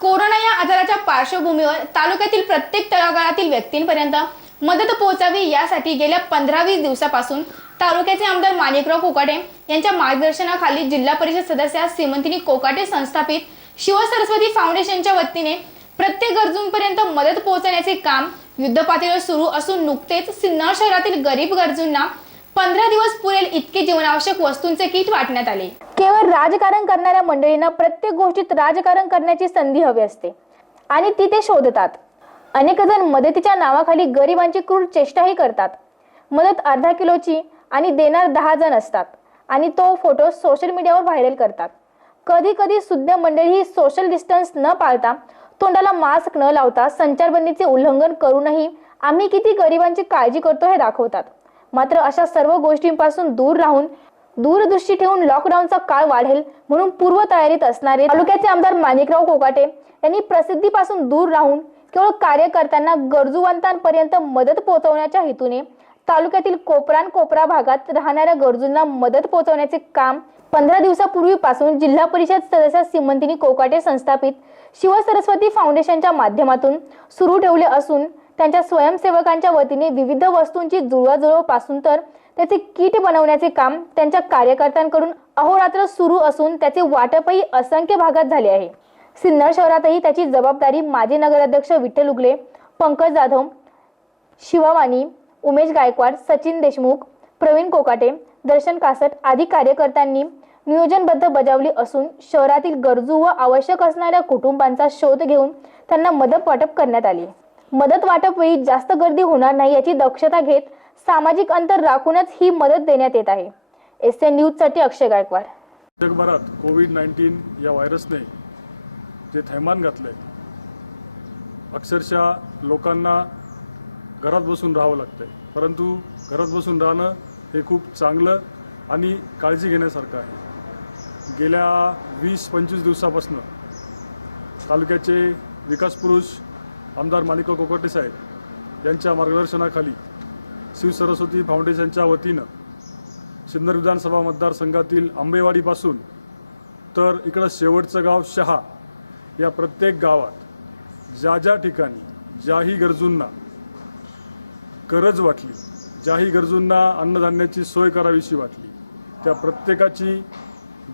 Corona या आजाराच्या पार्श्वभूमीवर तालुक्यातील प्रत्येक तळागाळातील व्यक्तींपर्यंत मदत पोहोचावी यासाठी गेल्या पंधरा वीस दिवसापासून तालुक्याचे आमदार माणिकराव कोकाटे यांच्या मार्गदर्शनाखाली जिल्हा परिषद सदस्या श्रीमंतिनी कोकाटे संस्थापित शिवसरस्वती फाउंडेशनच्या वतीने प्रत्येक गरजूंपर्यंत मदत पोहोचवण्याचे काम युद्धपातळीवर सुरू असून नुकतेच सिन्नर शहरातील गरीब गरजूंना पंधरा दिवस पुरेल इतके जीवनावश्यक वस्तूंचे किट वाटण्यात आले. केवळ राजकारण करणाऱ्या मंडळींना प्रत्येक गोष्टीत राजकारण करण्याची संधी हवी असते. आणि ती ते शोधतात. अनेक जण मदतीच्या नावाखाली गरिबांची क्रूर चेष्टाही करतात. मदत अर्धा किलोची आणि देणार दहा जण असतात. आणि तो फोटो सोशल मीडियावर व्हायरल करतात. कधी कधी सुज्ञ मंडळी ही सोशल डिस्टन्स न पाळता तोंडाला मास्क न लावता संचारबंदीचे उल्लंघन करूनही आम्ही किती गरिबांची काळजी करतो हे दाखवतात. मात्र अशा सर्व गोष्टींपासून दूर राहून दूरदृष्टी ठेवून लॉकडाऊनचा काळ वाढेल म्हणून पूर्वतयारीत असणारे तालुक्याचे आमदार माणिकराव कोकाटे यांनी प्रसिद्धीपासून दूर राहून केवळ कार्यकर्त्यांना गरजूवंतांपर्यंत मदत पोहोचवण्याच्या हेतूने तालुक्यातील कोपरान कोपरा भागात राहणाऱ्या गरजूंना मदत पोहोचवण्याचे काम पंधरा दिवसापूर्वीपासून जिल्हा परिषद सदस्य सिमंतिनी कोकाटे संस्थापित शिवसरस्वती फाउंडेशनच्या माध्यमातून सुरू ठेवले असून त्यांच्या स्वयंसेवकांच्या वतीने विविध वस्तूंची जुळवाजुळवपासून तर त्याचे किट बनवण्याचे काम त्यांच्या कार्यकर्त्यांकडून अहोरात्र सुरू असून त्याचे वाटपही असंख्य भागात झाले आहे. सिन्नर शहरातही त्याची जबाबदारी माजी नगराध्यक्ष विठ्ठल उगले पंकज जाधव शिवावानी उमेश गायकवाड सचिन देशमुख प्रवीण कोकाटे दर्शन कासट आदी कार्यकर्त्यांनी नियोजनबद्ध बजावली असून शहरातील गरजू व आवश्यक असणाऱ्या कुटुंबांचा शोध घेऊन त्यांना मदत वाटप करण्यात आली मदत वाटप वेळी जास्त गर्दी होणार नाही याची दक्षता घेत सामाजिक अंतर राखूनच ही मदत देण्यात येत आहे. एस एन न्यूजसाठी अक्षय गायकवाड. जगभरात कोविड नाईन्टीन या व्हायरसने जे थैमान घातलंय अक्षरशः लोकांना घरात बसून राहावं लागतंय. परंतु घरात बसून राहणं हे खूप चांगलं आणि काळजी घेण्यासारखं आहे. गेल्या वीस पंचवीस दिवसापासून तालुक्याचे विकास पुरुष आमदार मालिका कोकटे साहेब यांच्या मार्गदर्शनाखाली शिवसरस्वती फाउंडेशनच्या वतीनं सिन्नर विधानसभा मतदारसंघातील आंबेवाडीपासून तर इकडं शेवटचं गाव शहा या प्रत्येक गावात ज्या ज्या ठिकाणी ज्याही गरजूंना गरज वाटली ज्याही गरजूंना अन्नधान्याची सोय करावीशी वाटली त्या प्रत्येकाची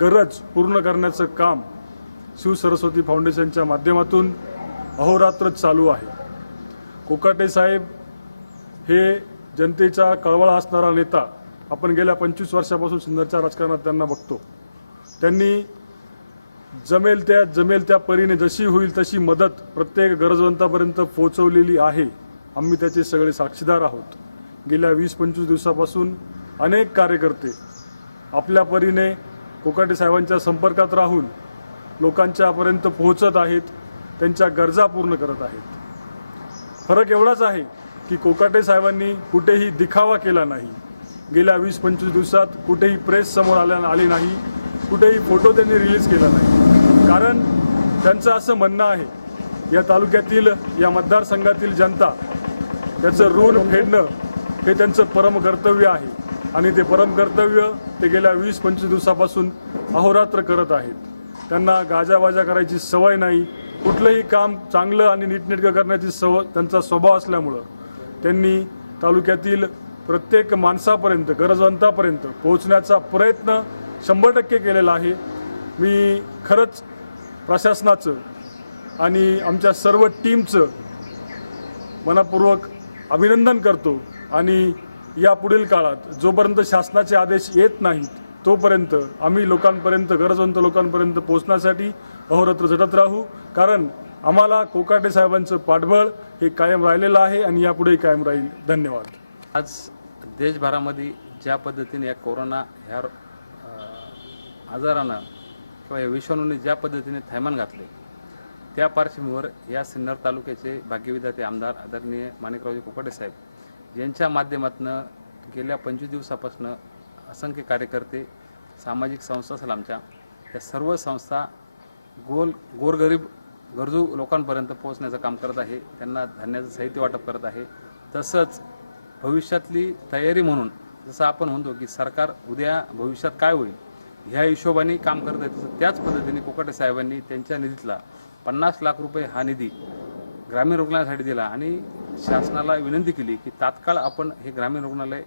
गरज पूर्ण करण्याचं काम शिवसरस्वती फाउंडेशनच्या माध्यमातून अहोरात्र चालू आहे. कोकाटे साहेब हे जनतेचा कळवळा असणारा नेता आपण गेल्या पंचवीस वर्षापासून सिन्नरच्या राजकारणात त्यांना बघतो. त्यांनी जमेल त्या जमेल त्या परीने जशी होईल तशी मदत प्रत्येक गरजवंतापर्यंत पोहोचवलेली आहे. आम्ही त्याचे सगळे साक्षीदार आहोत. गेल्या वीस पंचवीस दिवसापासून अनेक कार्यकर्ते आपल्या परीने कोकाटे साहेबांच्या संपर्कात राहून लोकांच्यापर्यंत पोहोचत आहेत. त्यांच्या गरजा पूर्ण करत आहेत. फरक एवढाच आहे की कोकाटे साहेबांनी कुठेही दिखावा केला नाही. गेल्या वीस पंचवीस दिवसात कुठेही प्रेस समोर आल्या आली नाही कुठेही फोटो त्यांनी रिलीज केला नाही. कारण त्यांचं असं म्हणणं आहे या तालुक्यातील या मतदारसंघातील जनता त्याचं ऋण फेडणं हे त्यांचं परम कर्तव्य आहे. आणि ते परम कर्तव्य ते गेल्या वीस पंचवीस दिवसापासून अहोरात्र करत आहेत. त्यांना गाजावाजा करायची सवय नाही कुठलंही काम चांगलं आणि नीटनेटकं करण्याची सव त्यांचा स्वभाव असल्यामुळं त्यांनी तालुक्यातील प्रत्येक माणसापर्यंत गरजवंतापर्यंत पोहोचण्याचा प्रयत्न शंभर टक्के केलेला आहे. मी खरंच प्रशासनाचं आणि आमच्या सर्व टीमचं मनापूर्वक अभिनंदन करतो आणि या पुढील काळात जोपर्यंत शासनाचे आदेश येत नाहीत तोपर्यंत आम्ही लोकांपर्यंत गरजवंत लोकांपर्यंत पोहोचण्यासाठी अहोरात्र झटत राहू. कारण आम्हाला कोकाटे साहेबांचं पाठबळ हे कायम राहिलेलं आहे आणि यापुढेही कायम राहील. धन्यवाद. आज देशभरामध्ये ज्या पद्धतीने या कोरोना ह्या आजारानं किंवा या विषाणूने ज्या पद्धतीने थैमान घातले त्या पार्श्वभूमीवर या सिन्नर तालुक्याचे भाग्यविधाते आमदार आदरणीय माणिकरावजी कोकाटे साहेब यांच्या माध्यमातून गेल्या पंचवीस दिवसापासून असंख्य कार्यकर्ते सामाजिक संस्था असेल आमच्या या सर्व संस्था गोल गोरगरीब गरजू लोकांपर्यंत पोहोचण्याचं काम करत आहे. त्यांना धान्याचं साहित्य वाटप करत आहे. तसंच भविष्यातली तयारी म्हणून जसं आपण म्हणतो की सरकार उद्या भविष्यात काय होईल ह्या हिशोबाने काम करत आहे तसं त्याच पद्धतीने कोकाटे साहेबांनी त्यांच्या निधीतला पन्नास लाख रुपये हा निधी ग्रामीण रुग्णालयासाठी दिला. आणि शासनाला विनंती केली की तात्काळ आपण हे ग्रामीण रुग्णालय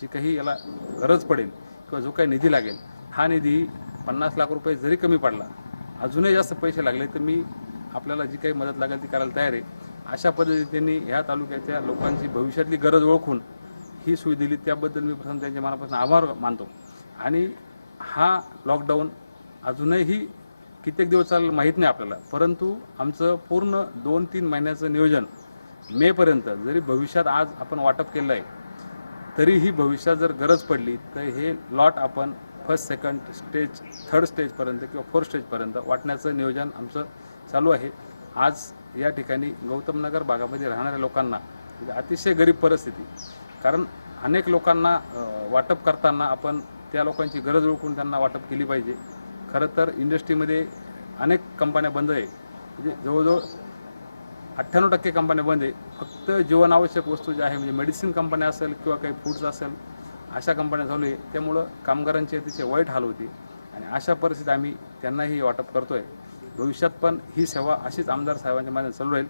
जी काही याला गरज पडेल किंवा जो काही निधी लागेल हा निधी पन्नास लाख रुपये जरी कमी पडला अजूनही जास्त पैसे लागले तर मी आपल्याला जी काही मदत लागेल ती करायला तयार आहे. अशा पद्धतीने त्यांनी ह्या तालुक्याच्या लोकांची भविष्यातली गरज ओळखून ही सोय दिली. त्याबद्दल मी प्रथम त्यांच्या मनापासून आभार मानतो. आणि हा लॉकडाऊन अजूनही कित्येक दिवस चालेल माहीत नाही आपल्याला परंतु आमचं पूर्ण दोन तीन महिन्याचं नियोजन मेपर्यंत जरी भविष्यात आज आपण वाटप केलं आहे तरीही भविष्यात जर गरज पडली तर हे लॉट आपण फर्स्ट सेकंड स्टेज थर्ड स्टेजपर्यंत किंवा फोर्थ स्टेजपर्यंत वाटण्याचं नियोजन आमचं चालू आहे. आज या ठिकाणी गौतमनगर भागामध्ये राहणाऱ्या लोकांना म्हणजे अतिशय गरीब परिस्थिती. कारण अनेक लोकांना वाटप करताना आपण त्या लोकांची गरज ओळखून त्यांना वाटप केली पाहिजे. खरं तर इंडस्ट्रीमध्ये अनेक कंपन्या बंद आहे. म्हणजे जवळजवळ अठ्ठ्याण्णव टक्के कंपन्या बंद आहे फक्त जीवनावश्यक वस्तू ज्या आहे म्हणजे मेडिसिन कंपन्या असेल किंवा काही फूड्स असेल अशा कंपन्या चालू आहे. त्यामुळं कामगारांची अतिशय वाईट हाल होती. आणि अशा परिस्थितीत आम्ही त्यांनाही वाटप आहे भविष्यात पण ही सेवा अशीच आमदार साहेबांच्या माझ्या चालू राहील.